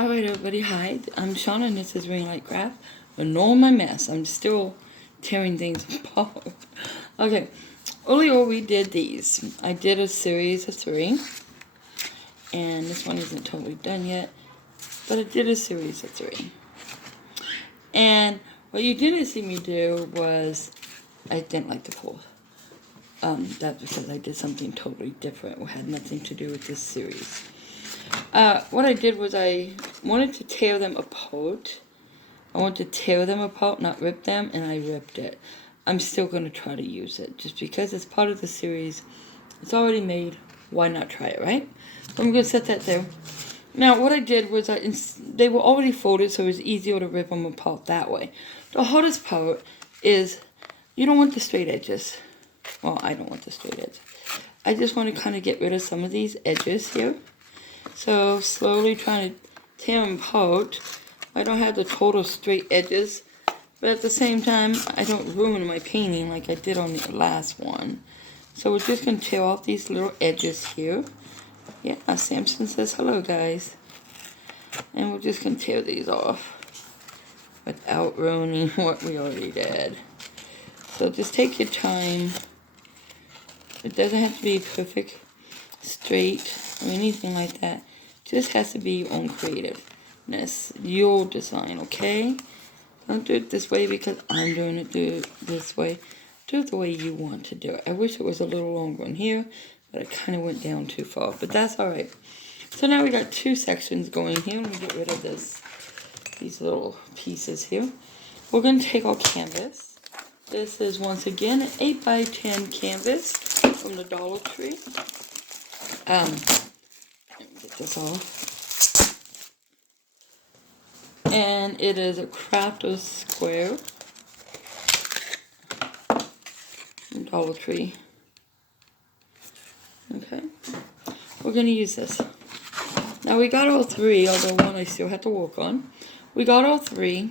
Alright everybody, hi, I'm Shauna and this is Ring Light Craft. Ignore my mess, I'm still tearing things apart. Okay, earlier we did these. I did a series of 3. And this one isn't totally done yet. But I did a series of 3. And what you didn't see me do was, I didn't like the fourth. That's because I did something totally different. It had nothing to do with this series. What I did was I wanted to tear them apart. I wanted to tear them apart, not rip them, and I ripped it. I'm still going to try to use it, just because it's part of the series. It's already made. Why not try it, right? So I'm going to set that there. Now, what I did was they were already folded, so it was easier to rip them apart that way. The hardest part is you don't want the straight edges. Well, I don't want the straight edges. I just want to kind of get rid of some of these edges here. So, slowly trying to tear them apart. I don't have the total straight edges, but at the same time, I don't ruin my painting like I did on the last one. So, we're just going to tear off these little edges here. Yeah, Samson says hello, guys. And we're just going to tear these off without ruining what we already did. So, just take your time. It doesn't have to be perfect, straight, or anything like that. Just has to be your own creativeness, your design, okay? Don't do it this way because I'm doing it. Do it this way. Do it the way you want to do it. I wish it was a little longer in here, but I kind of went down too far. But that's all right. So now we got 2 sections going here. Let me get rid of these little pieces here. We're going to take our canvas. This is once again an 8x10 canvas from the Dollar Tree. Let me get this off. And it is a Crafter's Square from Dollar Tree. Okay. We're going to use this. Now we got all 3, although one I still have to work on. We got all 3.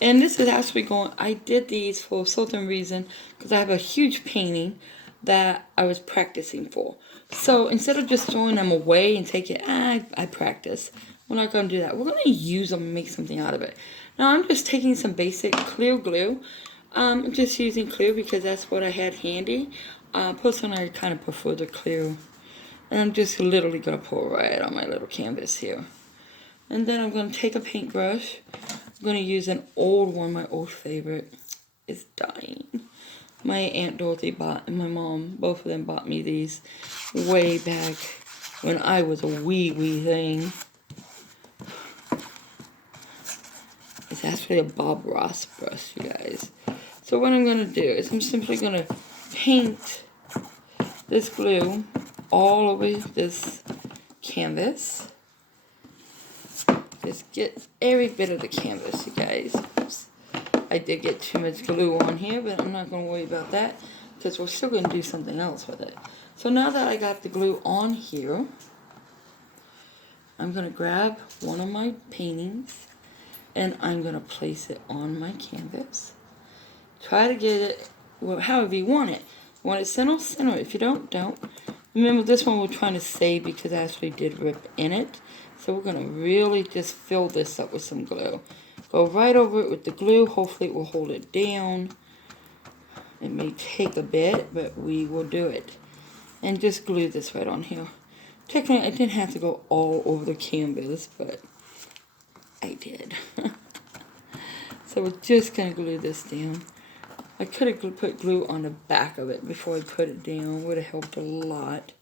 And this is actually going, I did these for a certain reason, because I have a huge painting that I was practicing for. So instead of just throwing them away and taking, I practice. We're not going to do that. We're going to use them and make something out of it. Now I'm just taking some basic clear glue. I'm just using clear because that's what I had handy. Personally, I kind of prefer the clear. And I'm just literally going to pour right on my little canvas here. And then I'm going to take a paintbrush. I'm going to use an old one, my old favorite. It's dying. My Aunt Dorothy and my mom, both of them bought me these way back when I was a wee thing. It's actually a Bob Ross brush, you guys. So what I'm going to do is I'm simply going to paint this glue all over this canvas. Just get every bit of the canvas, you guys. Oops. I did get too much glue on here, but I'm not going to worry about that because we're still going to do something else with it. So now that I got the glue on here, I'm going to grab one of my paintings and I'm going to place it on my canvas. Try to get it however you want it. You want it center, center. If you don't. Remember, this one we're trying to save because I actually did rip in it. So we're going to really just fill this up with some glue. Go right over it with the glue. Hopefully it will hold it down. It may take a bit, but we will do it. And just glue this right on here. Technically, I didn't have to go all over the canvas, but I did. So we're just going to glue this down. I could have put glue on the back of it before I put it down. Would have helped a lot.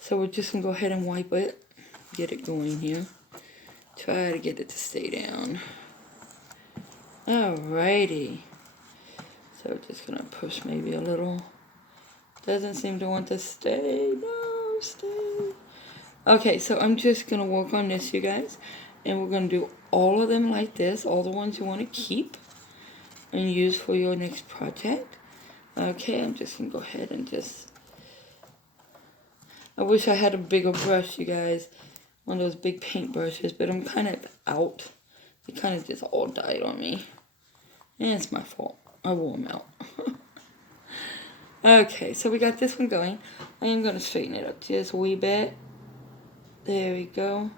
So we're just going to go ahead and wipe it. Get it going here. Try to get it to stay down. Alrighty. So just going to push maybe a little. Doesn't seem to want to stay. No, stay. Okay, so I'm just going to work on this, you guys. And we're going to do all of them like this. All the ones you want to keep and use for your next project. Okay, I'm just going to go ahead and just... I wish I had a bigger brush, you guys. One of those big paint brushes, but I'm kind of out. They kind of just all died on me. And it's my fault. I wore them out. Okay, so we got this one going. I am going to straighten it up just a wee bit. There we go.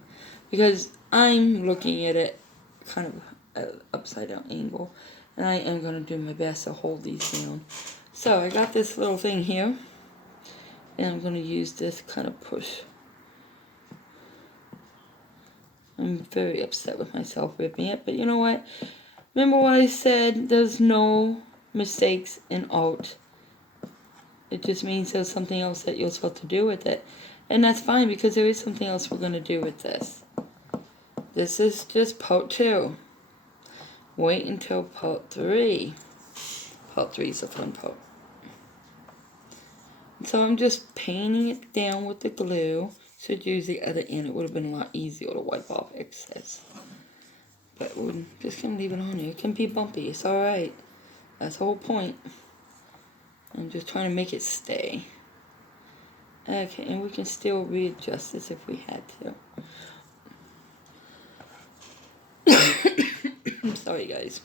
because I'm looking at it kind of at an upside down angle, and I am going to do my best to hold these down. So I got this little thing here, and I'm going to use this kind of push. I'm very upset with myself ripping it, but you know what? Remember what I said? There's no mistakes in art. It just means there's something else that you're supposed to do with it. And that's fine, because there is something else we're going to do with this. This is just part 2. Wait until part 3. Part 3 is the fun part. So I'm just painting it down with the glue. Should use the other end. It would have been a lot easier to wipe off excess. But we're just going to leave it on there. It can be bumpy. It's alright. That's the whole point. I'm just trying to make it stay. Okay, and we can still readjust this if we had to. I'm sorry, guys.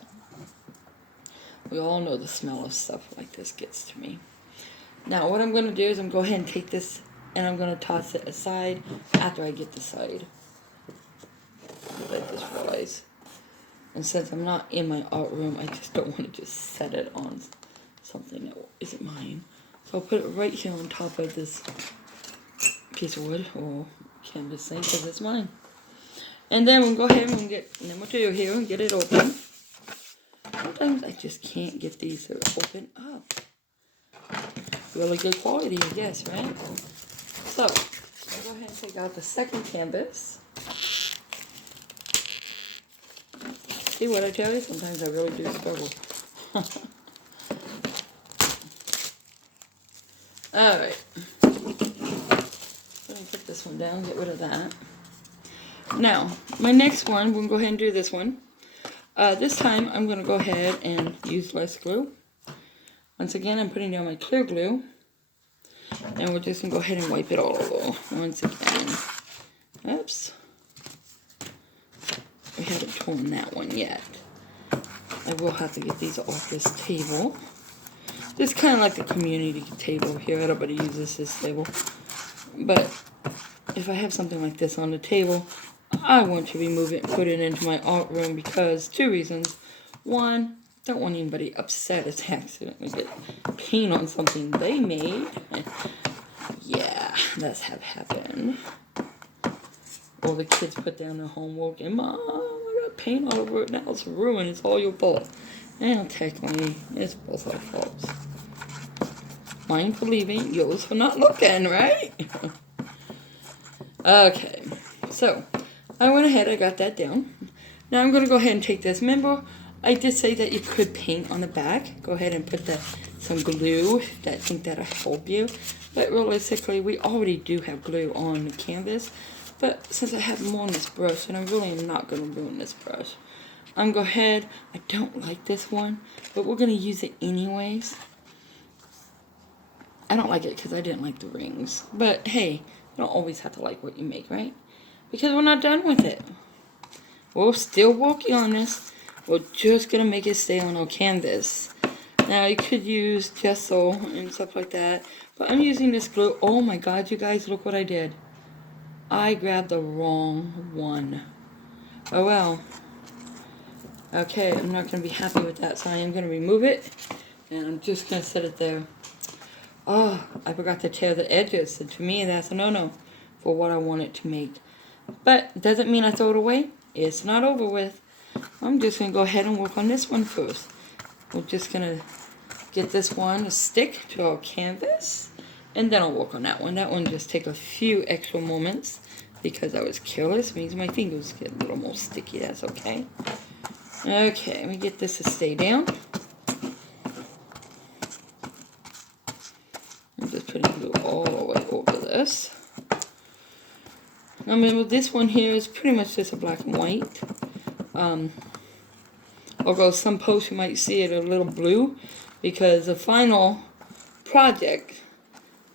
We all know the smell of stuff like this gets to me. Now, what I'm going to do is I'm going to go ahead and take this and I'm going to toss it aside after I get the side. I just realized. And since I'm not in my art room, I just don't want to just set it on something that isn't mine. So I'll put it right here on top of this piece of wood or canvas thing because it's mine. And then we'll go ahead and get the material here and get it open. Sometimes I just can't get these to open up. Really good quality, I guess, right? So, I'll go ahead and take out the second canvas. See what I tell you? Sometimes I really do struggle. Alright. Let me put this one down, get rid of that. Now, my next one, we'll go ahead and do this one. This time, I'm going to go ahead and use less glue. Once again, I'm putting down my clear glue. And we're just going to go ahead and wipe it all over once again. Oops. We haven't torn that one yet. I will have to get these off this table. It's kind of like the community table here. Everybody uses this table. But if I have something like this on the table, I want to remove it and put it into my art room because 2 reasons. One, don't want anybody upset if they accidentally get paint on something they made. Yeah, that's have happened. Or the kids put down their homework and Mom, I got paint all over it. Now it's ruined. It's all your fault. And technically, it's both our faults. Mine for leaving, yours for not looking, right? Okay, so I went ahead, I got that down. Now I'm going to go ahead and take this. Remember, I did say that you could paint on the back. Go ahead and put some glue. I think that'll help you. But realistically, we already do have glue on the canvas. But since I have more on this brush, and I really am not going to ruin this brush, I'm going to go ahead. I don't like this one, but we're going to use it anyways. I don't like it because I didn't like the rings. But hey, you don't always have to like what you make, right? Because we're not done with it. We're still working on this. We're just going to make it stay on our canvas. Now, you could use gesso and stuff like that. But I'm using this glue. Oh my God, you guys, look what I did. I grabbed the wrong one. Oh well. Okay, I'm not going to be happy with that. So I am going to remove it. And I'm just going to set it there. Oh, I forgot to tear the edges. So to me, that's a no-no for what I want it to make. But doesn't mean I throw it away. It's not over with. I'm just going to go ahead and work on this one first. We're just going to get this one to stick to our canvas. And then I'll work on that one. That one just take a few extra moments because I was careless. It means my fingers get a little more sticky. That's okay. Okay, let me get this to stay down. I'm just putting glue all the way over this. Now remember, this one here is pretty much just a black and white. Although some posts you might see it a little blue because the final project,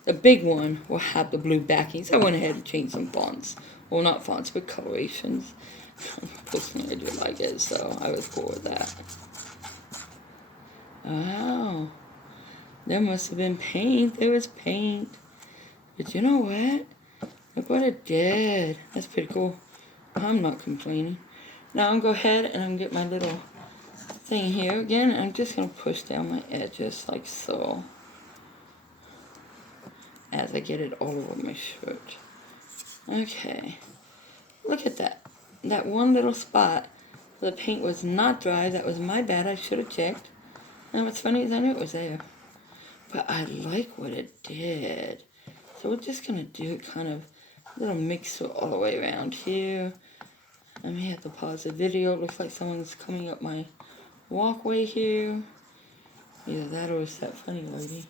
the big one, will have the blue backing. So I went ahead and changed some fonts. Well, not fonts, but colorations. Personally, I do like it, so I was cool with that. Wow. There must have been paint. There was paint. But you know what? Look what it did. That's pretty cool. I'm not complaining. Now I'm going to go ahead and I'm going to get my little thing here again. And I'm just going to push down my edges like so. As I get it all over my shirt. Okay. Look at that. That one little spot where the paint was not dry. That was my bad. I should have checked. And what's funny is I knew it was there. But I like what it did. So we're just going to do kind of a little mixture all the way around here. I may have to pause the video. It looks like someone's coming up my walkway here. Either that or it's that funny lady.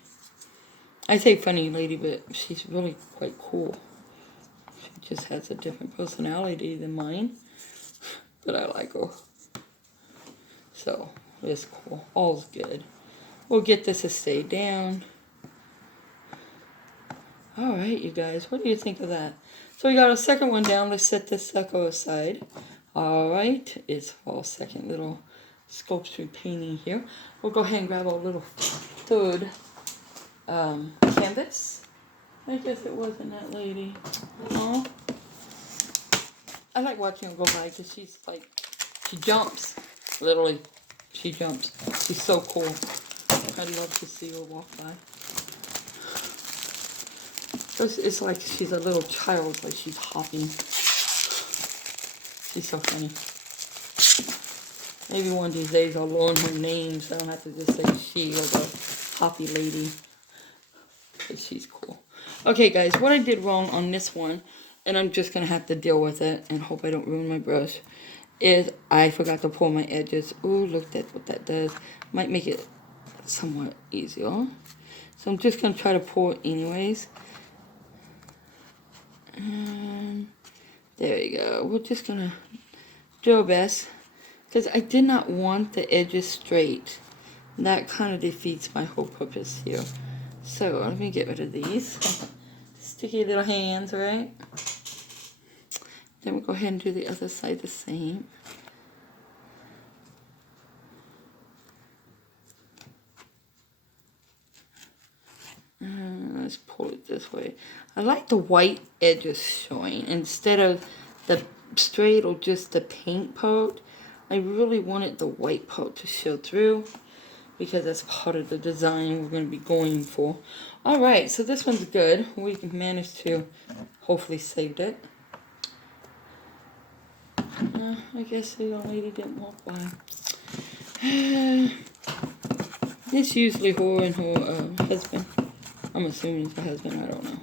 I say funny lady, but she's really quite cool. She just has a different personality than mine. But I like her. So, it's cool. All's good. We'll get this to stay down. Alright, you guys. What do you think of that? So we got a second one down. Let's set this sucker aside. Alright. It's our second little sculpture painting here. We'll go ahead and grab our little third canvas. I guess it wasn't that lady. Oh. I like watching her go by because she's like, she jumps. Literally, she jumps. She's so cool. I'd love to see her walk by. It's like she's a little child, like she's hopping. She's so funny. Maybe one of these days I'll learn her name so I don't have to just say she or the hoppy lady. But she's cool. Okay, guys, what I did wrong on this one, and I'm just going to have to deal with it and hope I don't ruin my brush, is I forgot to pull my edges. Ooh, look at what that does. Might make it somewhat easier. So I'm just going to try to pull it anyways. And there you go. We're just going to do our best. Because I did not want the edges straight. That kind of defeats my whole purpose here. So let me get rid of these. Sticky little hands, right? Then we'll go ahead and do the other side the same. And let's pull it this way. I like the white edges showing instead of the straight or just the paint part. I really wanted the white part to show through because that's part of the design we're going to be going for. Alright, so this one's good. We managed to hopefully saved it. I guess the young lady didn't walk by. It's usually her and her husband. I'm assuming it's her husband, I don't know.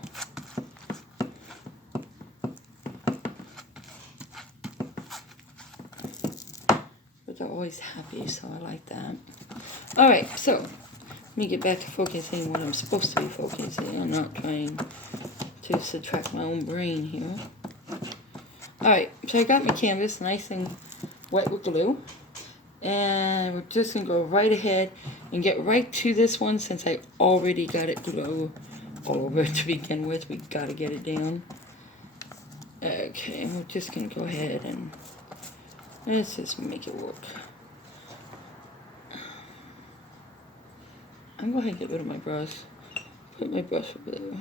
But they're always happy, so I like that. Alright, so let me get back to focusing what I'm supposed to be focusing. I'm not trying to subtract my own brain here. Alright, so I got my canvas nice and wet with glue. And we're just going to go right ahead and get right to this one since I already got it glue all over to begin with. We got to get it down. Okay, we're just going to go ahead and let's just make it work. I'm going to get rid of my brush. Put my brush over there.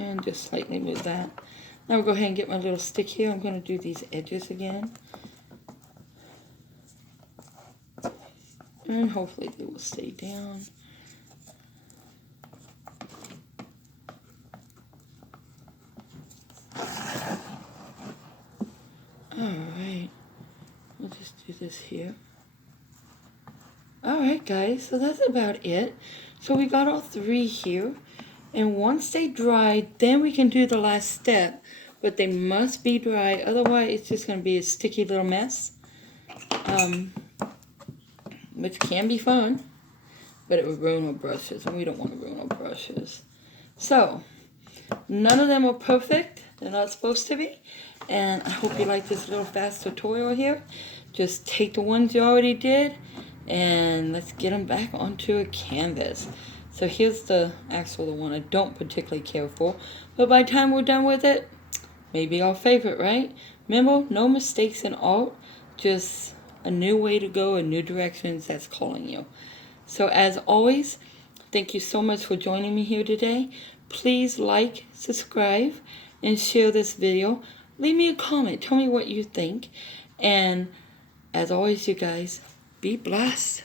And just slightly move that. Now we'll go ahead and get my little stick here. I'm going to do these edges again. And hopefully they will stay down. Alright. We'll just do this here. Alright guys, so that's about it. So we got all three here. And once they dry, then we can do the last step. But they must be dry, otherwise it's just going to be a sticky little mess. Which can be fun, but it would ruin our brushes, and we don't want to ruin our brushes. So, none of them are perfect. They're not supposed to be. And I hope you like this little fast tutorial here. Just take the ones you already did, and let's get them back onto a canvas. So here's the one I don't particularly care for. But by the time we're done with it, maybe our favorite, right? Remember, no mistakes in art, just a new way to go, a new directions that's calling you. So as always, thank you so much for joining me here today. Please like, subscribe, and share this video. leave me a comment. Tell me what you think. And as always, you guys, be blessed.